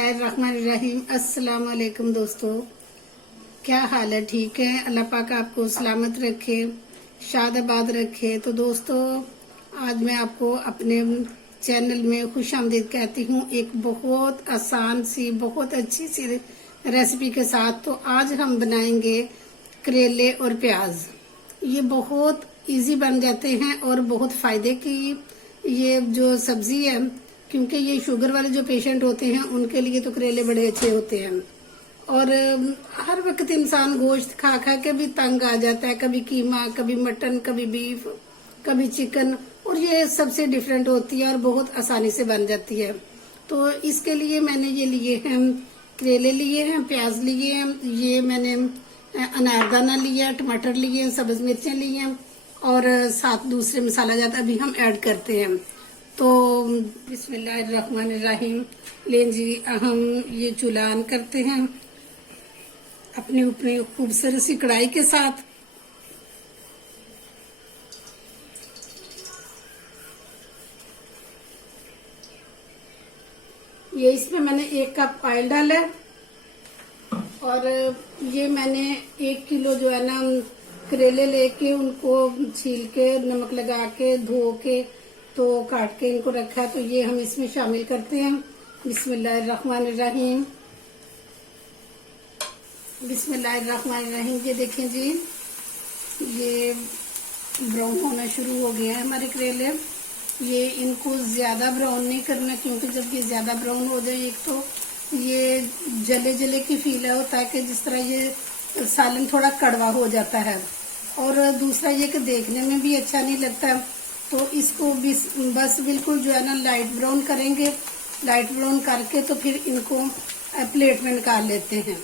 बिस्मिल्लाहिर्रहमानिर्रहीम। अस्सलाम वालेकुम दोस्तों, क्या हाल है? ठीक है, अल्लाह पाक आपको सलामत रखे, शादाबाद रखे। तो दोस्तों, आज मैं आपको अपने चैनल में खुश आमदीद कहती हूँ, एक बहुत आसान सी बहुत अच्छी सी रेसिपी के साथ। तो आज हम बनाएंगे करेले और प्याज। ये बहुत इजी बन जाते हैं और बहुत फायदे की ये जो सब्जी है, क्योंकि ये शुगर वाले जो पेशेंट होते हैं उनके लिए तो करेले बड़े अच्छे होते हैं। और हर वक्त इंसान गोश्त खा खा के भी तंग आ जाता है, कभी कीमा, कभी मटन, कभी बीफ, कभी चिकन, और ये सबसे डिफरेंट होती है और बहुत आसानी से बन जाती है। तो इसके लिए मैंने ये लिए हैं, करेले लिए हैं, प्याज लिए हैं, ये मैंने अनारदाना लिया, टमाटर लिए, सब्ज मिर्चें ली हैं और साथ दूसरे मसाला जात अभी हम ऐड करते हैं। तो बिस्मिल्लाहिर्रहमानिर्रहीम। लें जी, हम ये चूल्हा ऑन करते हैं अपनी ऊपरी खूबसूरत सी कढ़ाई के साथ। ये इसमें मैंने 1 कप ऑयल डाला है और ये मैंने 1 किलो जो है ना करेले लेके उनको छील के नमक लगा के धो के तो काट के इनको रखा। तो ये हम इसमें शामिल करते हैं। बिस्मिल्लाहिर्रहमानिर्रहीम, बिस्मिल्लाहिर्रहमानिर्रहीम। ये देखें जी, ये ब्राउन होना शुरू हो गया है हमारे करेले। ये इनको ज्यादा ब्राउन नहीं करना, क्योंकि जब ये ज्यादा ब्राउन हो जाए, एक तो ये जले जले की फील है, ताकि जिस तरह ये सालन थोड़ा कड़वा हो जाता है, और दूसरा ये कि देखने में भी अच्छा नहीं लगता। तो इसको बस बिल्कुल जो है ना लाइट ब्राउन करेंगे। लाइट ब्राउन करके तो फिर इनको प्लेट में निकाल लेते हैं।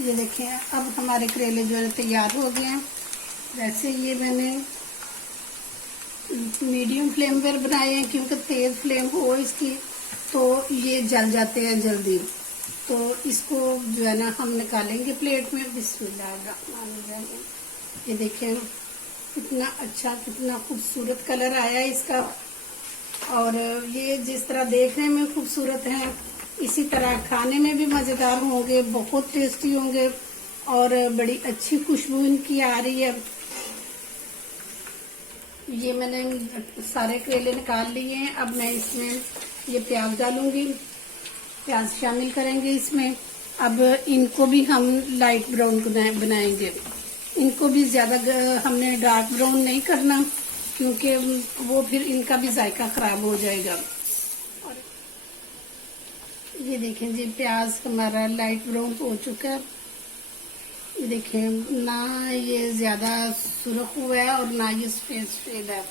ये देखिए, अब हमारे करेले जो है तैयार हो गए हैं। वैसे ये मैंने मीडियम फ्लेम पर बनाए हैं, क्योंकि तेज फ्लेम हो इसकी तो ये जल जाते हैं जल्दी। तो इसको जो है ना हम निकालेंगे प्लेट में। बिस्मिल्लाहिर्रहमानिर्रहीम। ये देखें कितना अच्छा, कितना खूबसूरत कलर आया इसका, और ये जिस तरह देखने में खूबसूरत है, इसी तरह खाने में भी मजेदार होंगे, बहुत टेस्टी होंगे और बड़ी अच्छी खुशबू इनकी आ रही है। ये मैंने सारे करेले निकाल लिए हैं। अब मैं इसमें ये प्याज डालूंगी, प्याज शामिल करेंगे इसमें। अब इनको भी हम लाइट ब्राउन बनाएंगे। इनको भी ज्यादा हमने डार्क ब्राउन नहीं करना, क्योंकि वो फिर इनका भी जायका खराब हो जाएगा। और ये देखें जी, प्याज हमारा लाइट ब्राउन हो चुका है। ये देखें, ना ये ज्यादा सुर्ख हुआ है और ना ये सफेद सफेद है।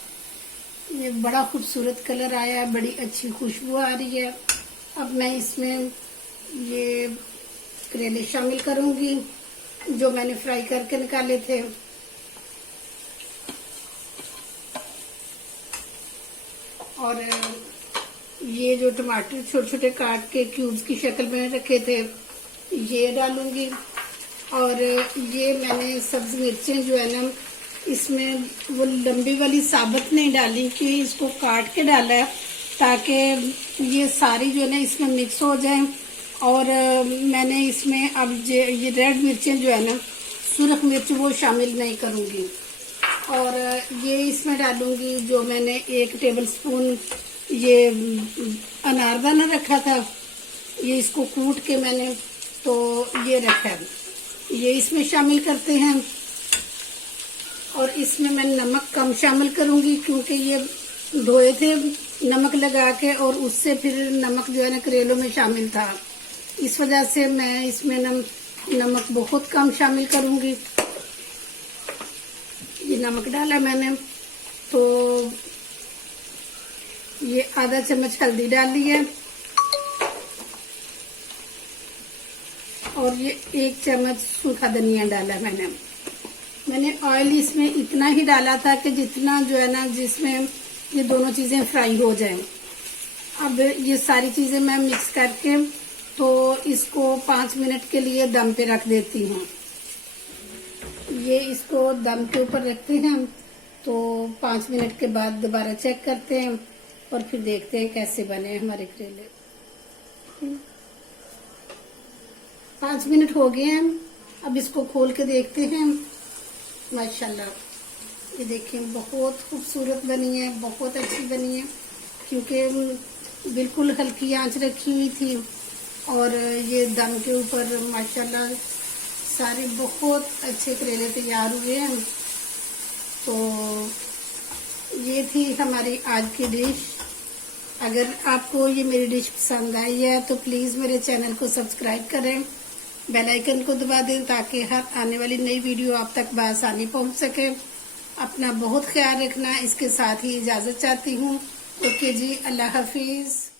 ये बड़ा खूबसूरत कलर आया है, बड़ी अच्छी खुशबू आ रही है। अब मैं इसमें ये करेले शामिल करूंगी जो मैंने फ्राई करके निकाले थे। और ये जो टमाटर छोटे छोटे काट के क्यूब्स की शक्ल में रखे थे, ये डालूंगी। और ये मैंने सब्ज मिर्चें जो है ना, इसमें वो लंबी वाली साबुत नहीं डाली, कि इसको काट के डाला है ताकि ये सारी जो है ना इसमें मिक्स हो जाए। और मैंने इसमें अब ये रेड मिर्चें जो है ना, सुरख मिर्च, वो शामिल नहीं करूंगी। और ये इसमें डालूंगी जो मैंने 1 टेबल स्पून ये अनारदाना रखा था, ये इसको कूट के मैंने तो ये रखा है, ये इसमें शामिल करते हैं। और इसमें मैं नमक कम शामिल करूंगी, क्योंकि ये धोए थे नमक लगा के, और उससे फिर नमक जो है ना करेलों में शामिल था। इस वजह से मैं इसमें नमक बहुत कम शामिल करूंगी। ये नमक डाला मैंने, तो ये आधा चम्मच हल्दी डाली है, और ये 1 चम्मच सूखा धनिया डाला मैंने ऑयल इसमें इतना ही डाला था कि जितना जो है ना, जिसमें ये दोनों चीजें फ्राई हो जाएं। अब ये सारी चीजें मैं मिक्स करके तो इसको 5 मिनट के लिए दम पे रख देती हूँ। ये इसको दम के ऊपर रखते हैं, तो 5 मिनट के बाद दोबारा चेक करते हैं और फिर देखते हैं कैसे बने हमारे करेले। 5 मिनट हो गए हैं। अब इसको खोल के देखते हैं। माशाल्लाह, ये देखिए बहुत खूबसूरत बनी है, बहुत अच्छी बनी है, क्योंकि बिल्कुल हल्की आंच रखी हुई थी और ये दम के ऊपर माशाल्लाह सारे बहुत अच्छे करेले तैयार हुए हैं। तो ये थी हमारी आज की डिश। अगर आपको ये मेरी डिश पसंद आई है तो प्लीज़ मेरे चैनल को सब्सक्राइब करें, बेल आइकन को दबा दें ताकि हर आने वाली नई वीडियो आप तक बआसानी पहुंच सके। अपना बहुत ख्याल रखना, इसके साथ ही इजाज़त चाहती हूँ। ओके जी, अल्लाह हाफिज़।